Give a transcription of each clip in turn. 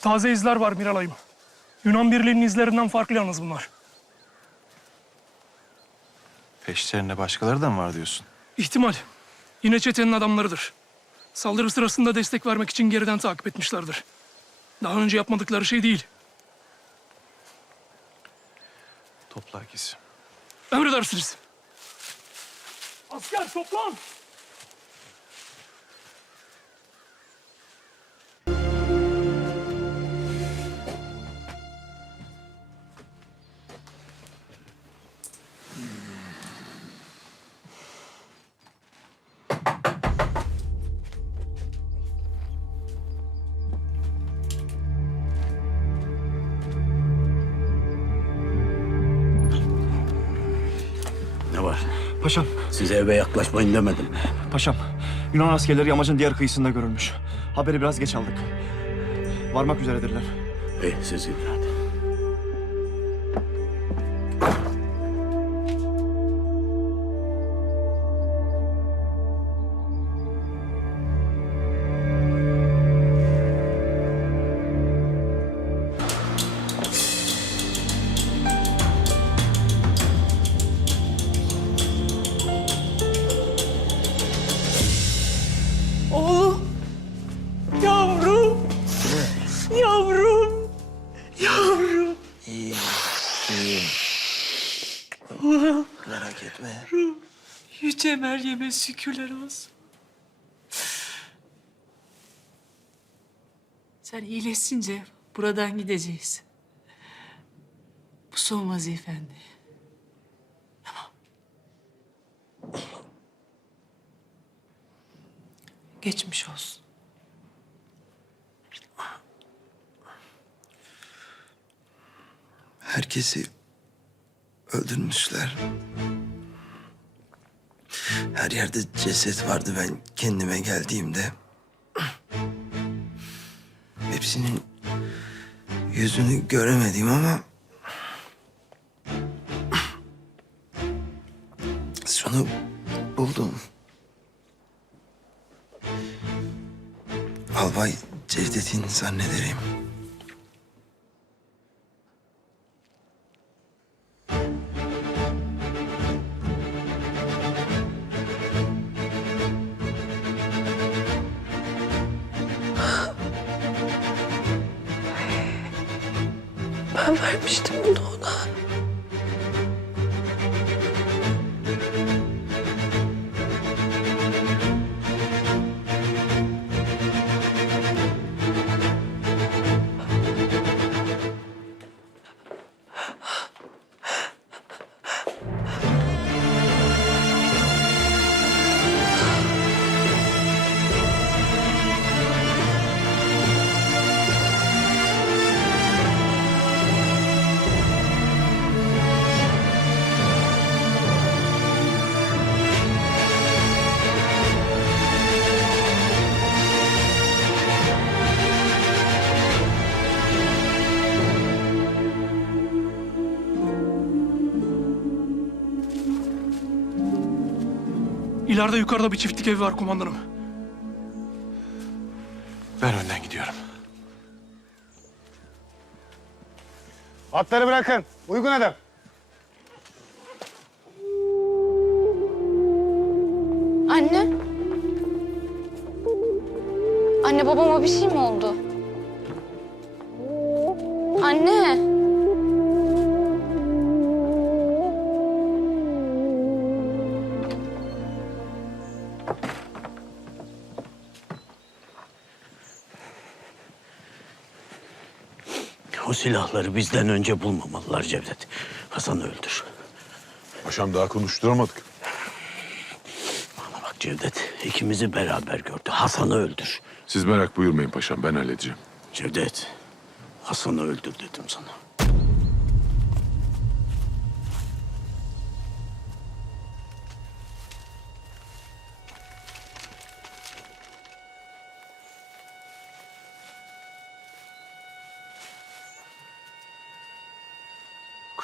Taze izler var Miralay'ım. Yunan birliğinin izlerinden farklı yalnız bunlar. Peşlerinde başkaları da mı var diyorsun? İhtimal. Yine çetenin adamlarıdır. Saldırı sırasında destek vermek için geriden takip etmişlerdir. Daha önce yapmadıkları şey değil. Topla herkesi. Emredersiniz. Asker toplan! Paşam, Size eve yaklaşmayın demedim. paşam. Yunan askerleri yamacın diğer kıyısında görülmüş. Haberi biraz geç aldık. Varmak üzeredirler. İyi siz gidin Merak etme. Yüce Meryem'e şükürler olsun. Sen iyileşince buradan gideceğiz. Bu son vazifendi. Tamam. Geçmiş olsun. Herkesi öldürmüşler. Her yerde ceset vardı ben kendime geldiğimde. Hepsinin yüzünü göremedim ama... Sonra buldum. Albay Cevdet'in zannederim. Ben vermiştim bunu ona. İleride yukarıda bir çiftlik evi var kumandanım. Ben önden gidiyorum. Atları bırakın. Uygun adam. Anne. Anne babama bir şey mi oldu? O silahları bizden önce bulmamalılar Cevdet. Hasan'ı öldür. Paşam daha konuşturamadık. Bana bak Cevdet, ikimizi beraber gördü. Hasan'ı öldür. Siz merak buyurmayın paşam ben halledeceğim. Cevdet, Hasan'ı öldür dedim sana.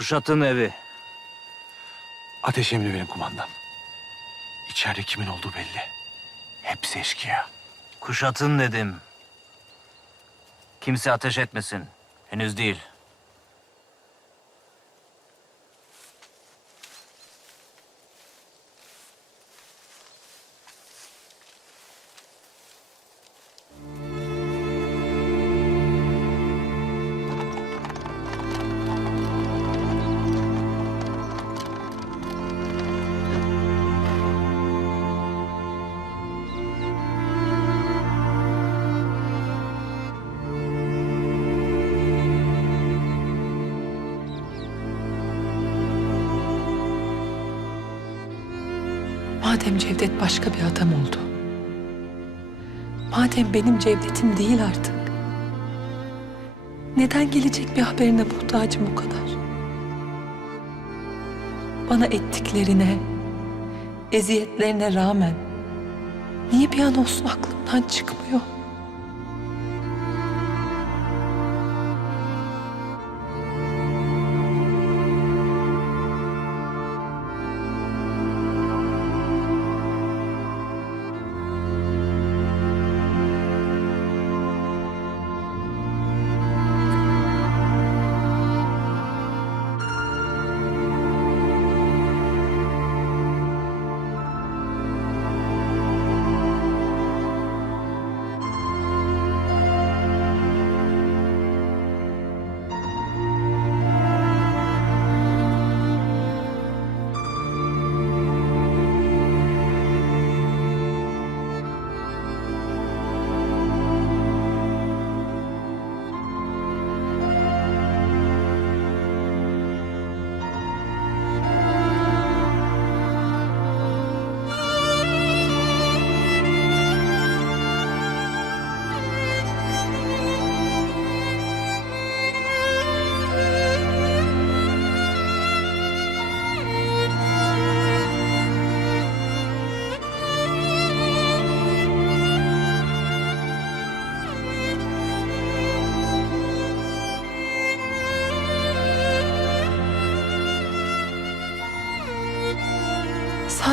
Kuşat'ın evi. Ateş emri benim kumandam. İçeride kimin olduğu belli. Hepsi eşkıya. Kuşat'ın dedim. Kimse ateş etmesin. Henüz değil. Madem Cevdet başka bir adam oldu. Madem benim Cevdet'im değil artık. Neden gelecek bir haberine muhtacım bu kadar? Bana ettiklerine, eziyetlerine rağmen niye bir an olsun aklımdan çıkmıyor?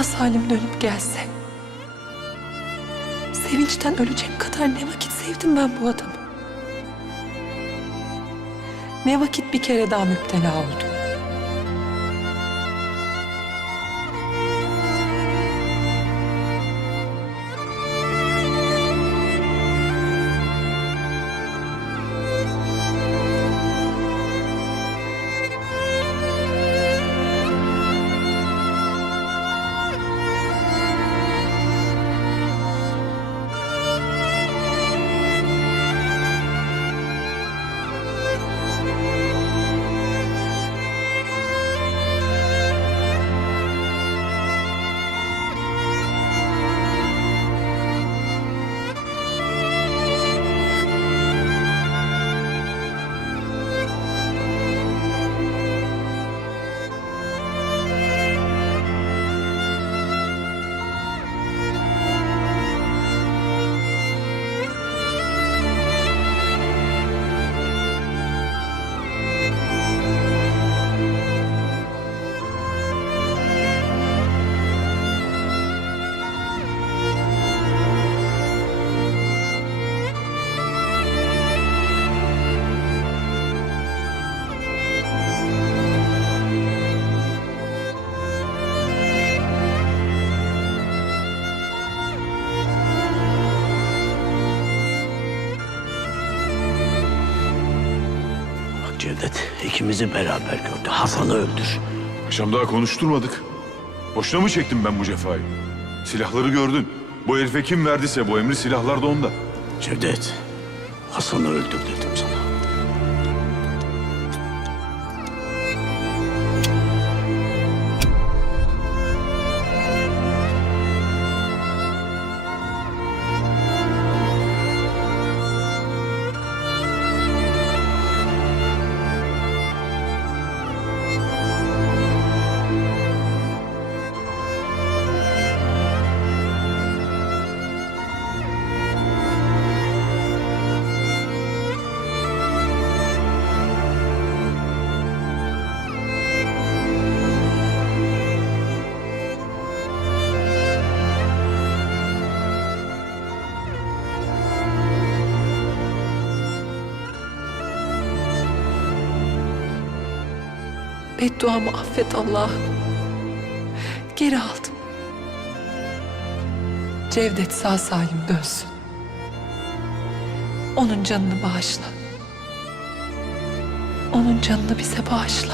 Sağ salim dönüp gelse. Sevinçten ölecek kadar ne vakit sevdim ben bu adamı. Ne vakit bir kere daha müptela oldum. Cevdet ikimizi beraber gördü. Hasan'ı öldür. Paşam daha konuşturmadık. Boşuna mı çektim ben bu cefayı? Silahları gördün. Bu herife kim verdiyse bu emri silahlar da onda. Cevdet, Hasan'ı öldür dedim sana. Bedduamı affet Allah'ım. Geri aldım. Cevdet sağ salim dönsün. Onun canını bağışla. Onun canını bize bağışla.